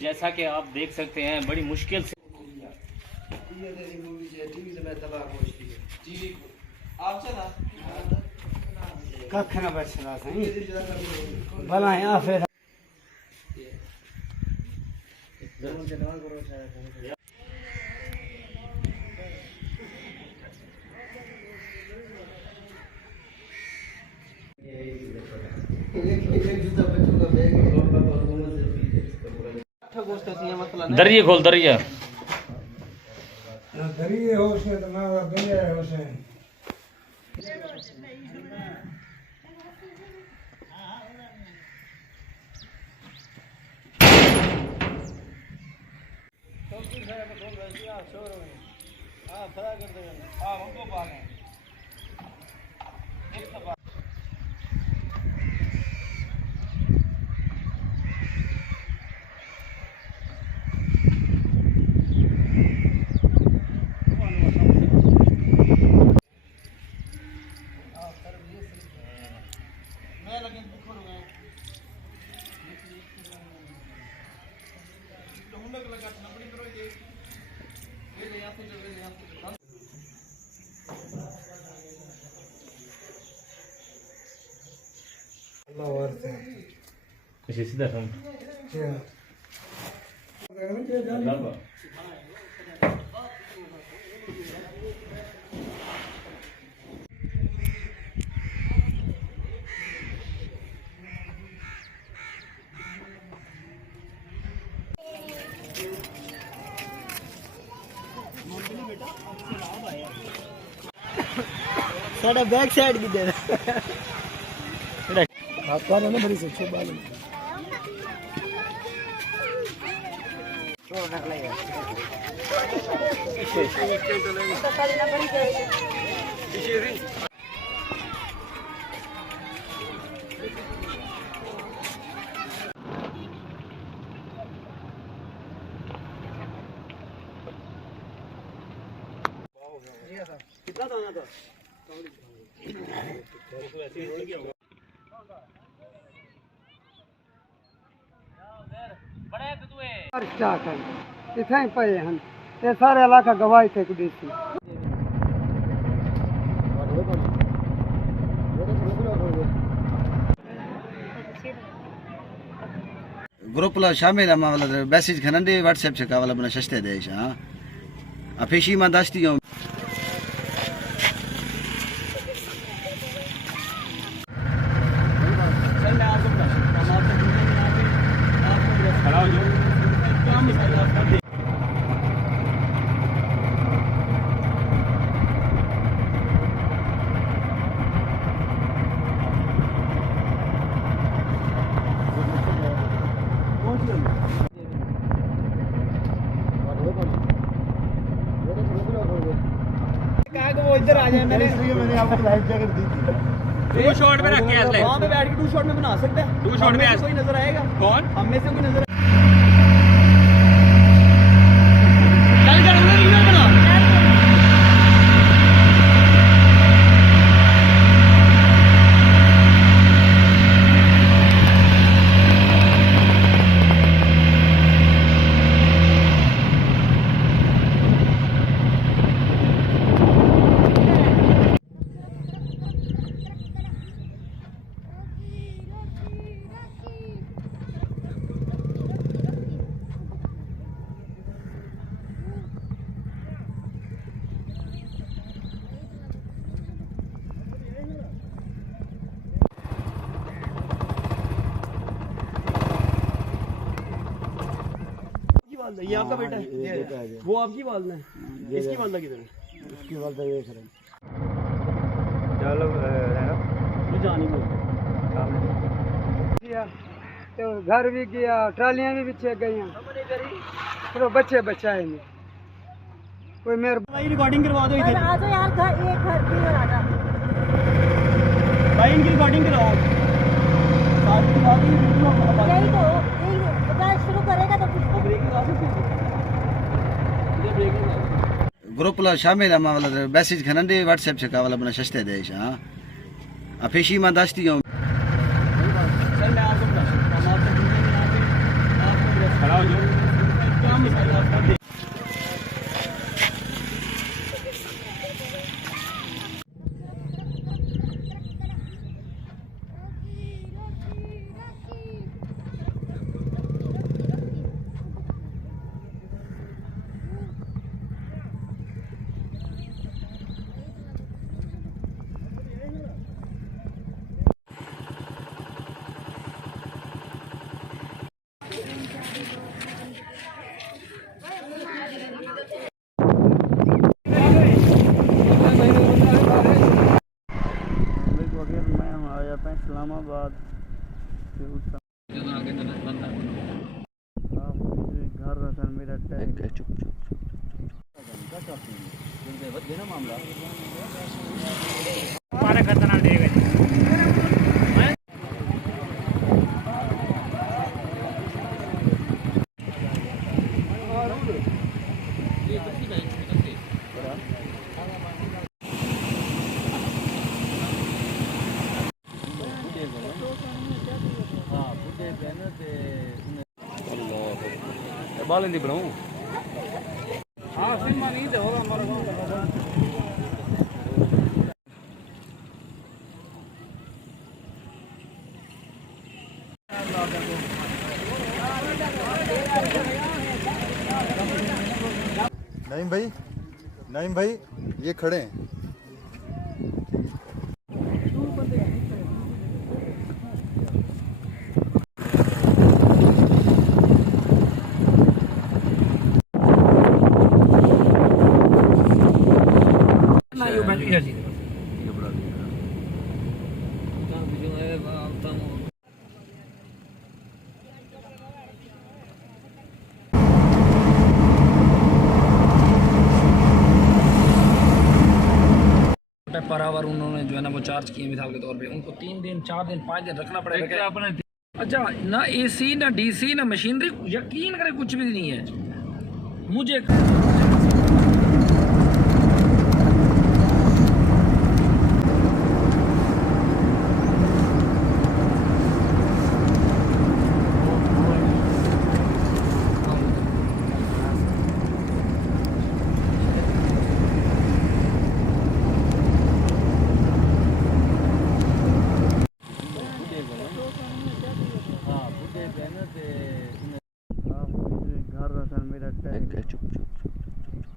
जैसा कि आप देख सकते हैं बड़ी मुश्किल से कखना बचला सही भला यहाँ फिर दरिया खोल दरिया दरिये हो से तो ना बेले हो से कुछ सीधा हम साडा बैक साइड की दे हाथ पर ना बड़ी से बाल छोड़ रख ले यार कितना दाना था इतना ही पे हैं ये सारे इलाका गवाही थे कुछ ग्रुपला शामिल आम्हाला मेसेज खनंदे व्हाट्सएप से कावाला बना सस्ते देश हां अफेशी मा दास्ती हो वो इधर आ जाए मैंने आपको लाइफ जैकेट दी थी टू शॉट में रख के ऐसे वहां पे बैठ के 2 शॉट में बना सकते हैं 2 शॉट में कोई नजर आएगा कौन हम में से कोई नजर चल चल उधर इधर बना ये आपका बेटा है वो आपकी वालदा है इसकी वालदा किधर है इसकी वालदा ये सर चलो मैं जानी किया तो घर भी गया ट्रालियां भी पीछे गई तो बच्चे बचाएंगे कोई मेरे भाई रिकॉर्डिंग करवा दो इधर आ जाओ यार घर भी और आना भाई इनकी रिकॉर्डिंग कराओ साथ ही बात यही तो शुरू करेगा तो ग्रुपला शामिल आम्हाला मेसेज खनंदे व्हाट्सएप से कावाला बना सस्ते देश हां अफेशी मा दास्ती हो खड़ा हो जाओ बाद फिर उस घर रसन मेरा टैग चुप ना मामला हमारा खतरनाक देगा बाल नहीं बनाऊं हाँ सिनेमा नहीं तो होगा हमारा गाँव का नईम भाई ये खड़े हैं। बराबर उन्होंने जो है ना वो चार्ज किए मिसाल के तौर पे उनको 3 दिन 4 दिन 5 दिन रखना पड़ेगा अपने। अच्छा ना एसी ना डीसी ना मशीनरी, यकीन करें कुछ भी नहीं है मुझे। घर रसन मेरा टैग चुप